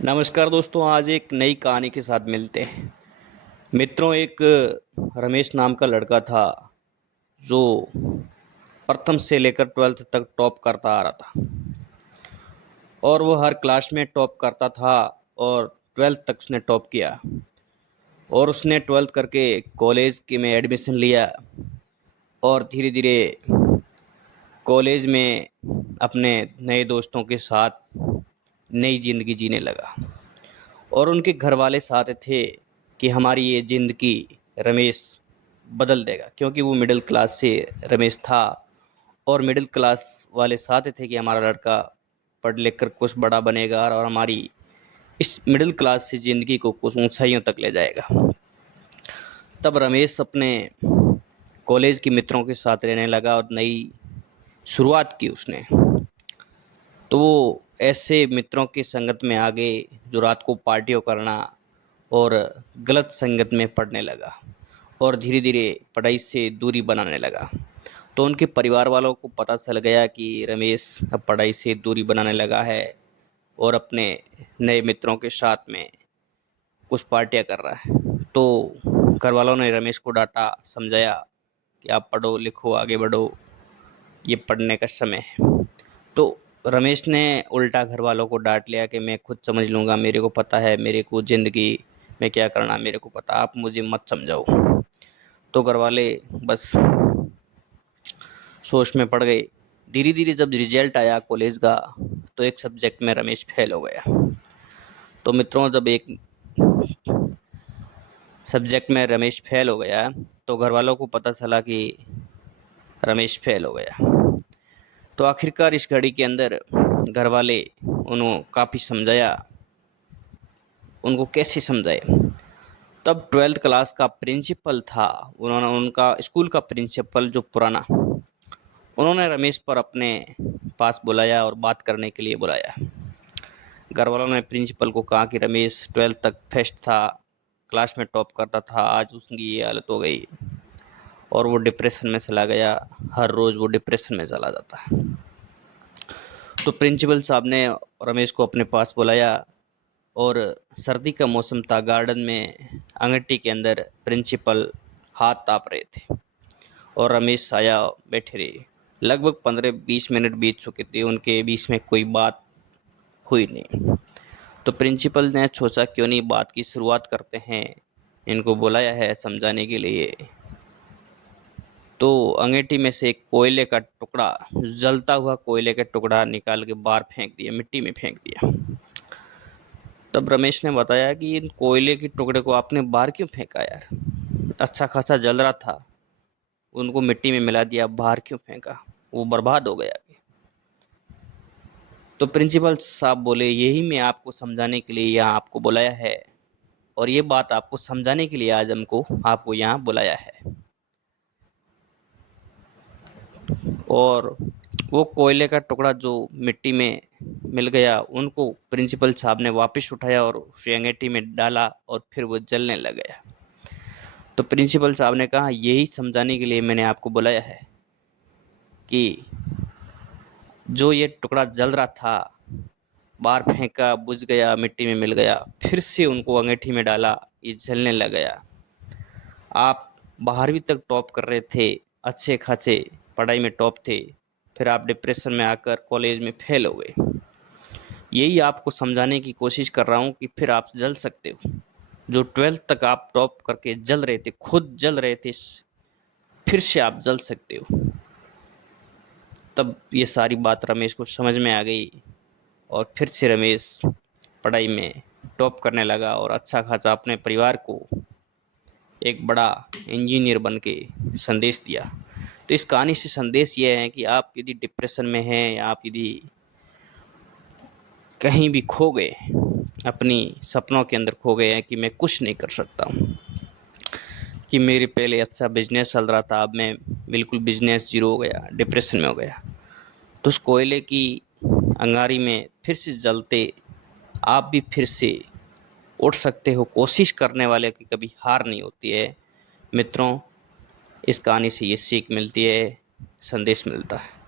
नमस्कार दोस्तों, आज एक नई कहानी के साथ मिलते हैं। मित्रों, एक रमेश नाम का लड़का था जो प्रथम से लेकर 12th तक टॉप करता आ रहा था और वो हर क्लास में टॉप करता था और 12th तक उसने टॉप किया और उसने 12th करके कॉलेज के में एडमिशन लिया और धीरे धीरे कॉलेज में अपने नए दोस्तों के साथ नई ज़िंदगी जीने लगा और उनके घर वाले चाहते थे कि हमारी ये ज़िंदगी रमेश बदल देगा, क्योंकि वो मिडिल क्लास से रमेश था और मिडिल क्लास वाले चाहते थे कि हमारा लड़का पढ़ लिख कर कुछ बड़ा बनेगा और हमारी इस मिडिल क्लास से ज़िंदगी को कुछ ऊंचाइयों तक ले जाएगा। तब रमेश अपने कॉलेज के मित्रों के साथ रहने लगा और नई शुरुआत की उसने। तो वो ऐसे मित्रों की संगत में आ गए जो रात को पार्टियों करना और गलत संगत में पड़ने लगा और धीरे धीरे पढ़ाई से दूरी बनाने लगा। तो उनके परिवार वालों को पता चल गया कि रमेश अब पढ़ाई से दूरी बनाने लगा है और अपने नए मित्रों के साथ में कुछ पार्टियां कर रहा है। तो घर वालों ने रमेश को डांटा, समझाया कि आप पढ़ो लिखो आगे बढ़ो, ये पढ़ने का समय है। तो रमेश ने उल्टा घर वालों को डांट लिया कि मैं खुद समझ लूँगा, मेरे को पता है, मेरे को ज़िंदगी में क्या करना मेरे को पता, आप मुझे मत समझाओ। तो घर वाले बस सोच में पड़ गए। धीरे धीरे जब रिजल्ट आया कॉलेज का तो एक सब्जेक्ट में रमेश फेल हो गया। तो मित्रों, जब एक सब्जेक्ट में रमेश फेल हो गया तो घर वालों को पता चला कि रमेश फेल हो गया। तो आखिरकार इस घड़ी के अंदर घर वाले उन्होंने काफ़ी समझाया, उनको कैसे समझाए। तब 12th क्लास का प्रिंसिपल था, उन्होंने उनका स्कूल का प्रिंसिपल जो पुराना, उन्होंने रमेश पर अपने पास बुलाया और बात करने के लिए बुलाया। घर वालों ने प्रिंसिपल को कहा कि रमेश 12th तक फर्स्ट था, क्लास में टॉप करता था, आज उसकी ये हालत हो गई और वो डिप्रेशन में चला गया। हर रोज़ वो डिप्रेशन में चला जाता है। तो प्रिंसिपल साहब ने रमेश को अपने पास बुलाया और सर्दी का मौसम था, गार्डन में अंगीठी के अंदर प्रिंसिपल हाथ ताप रहे थे और रमेश आया, बैठे रहे। लगभग 15-20 मिनट बीत चुके थे, उनके बीच में कोई बात हुई नहीं। तो प्रिंसिपल ने सोचा क्यों नहीं बात की शुरुआत करते हैं, इनको बुलाया है समझाने के लिए। तो अंगीठी में से एक कोयले का टुकड़ा, जलता हुआ कोयले का टुकड़ा निकाल के बाहर फेंक दिया, मिट्टी में फेंक दिया। तब रमेश ने बताया कि इन कोयले के टुकड़े को आपने बाहर क्यों फेंका यार, अच्छा खासा जल रहा था, उनको मिट्टी में मिला दिया, बाहर क्यों फेंका, वो बर्बाद हो गया। तो प्रिंसिपल साहब बोले, यही मैं आपको समझाने के लिए यहाँ आपको बुलाया है और ये बात आपको समझाने के लिए आज हमको आपको यहाँ बुलाया है। और वो कोयले का टुकड़ा जो मिट्टी में मिल गया, उनको प्रिंसिपल साहब ने वापस उठाया और उस अंगीठी में डाला और फिर वो जलने लग गया। तो प्रिंसिपल साहब ने कहा, यही समझाने के लिए मैंने आपको बुलाया है कि जो ये टुकड़ा जल रहा था, बाहर फेंका, बुझ गया, मिट्टी में मिल गया, फिर से उनको अंगीठी में डाला, ये जलने लग गया। आप 12वीं तक टॉप कर रहे थे, अच्छे खासे पढ़ाई में टॉप थे, फिर आप डिप्रेशन में आकर कॉलेज में फेल हो गए। यही आपको समझाने की कोशिश कर रहा हूँ कि फिर आप जल सकते हो। जो 12th तक आप टॉप करके जल रहे थे, खुद जल रहे थे, फिर से आप जल सकते हो। तब ये सारी बात रमेश को समझ में आ गई और फिर से रमेश पढ़ाई में टॉप करने लगा और अच्छा खासा अपने परिवार को एक बड़ा इंजीनियर बन के संदेश दिया। तो इस कहानी से संदेश ये है कि आप यदि डिप्रेशन में हैं या आप यदि कहीं भी खो गए, अपनी सपनों के अंदर खो गए हैं कि मैं कुछ नहीं कर सकता हूँ, कि मेरे पहले अच्छा बिजनेस चल रहा था, अब मैं बिल्कुल बिजनेस जीरो हो गया, डिप्रेशन में हो गया, तो उस कोयले की अंगारी में फिर से जलते आप भी फिर से उठ सकते हो। कोशिश करने वाले की कभी हार नहीं होती है। मित्रों, इस कहानी से ये सीख मिलती है, संदेश मिलता है।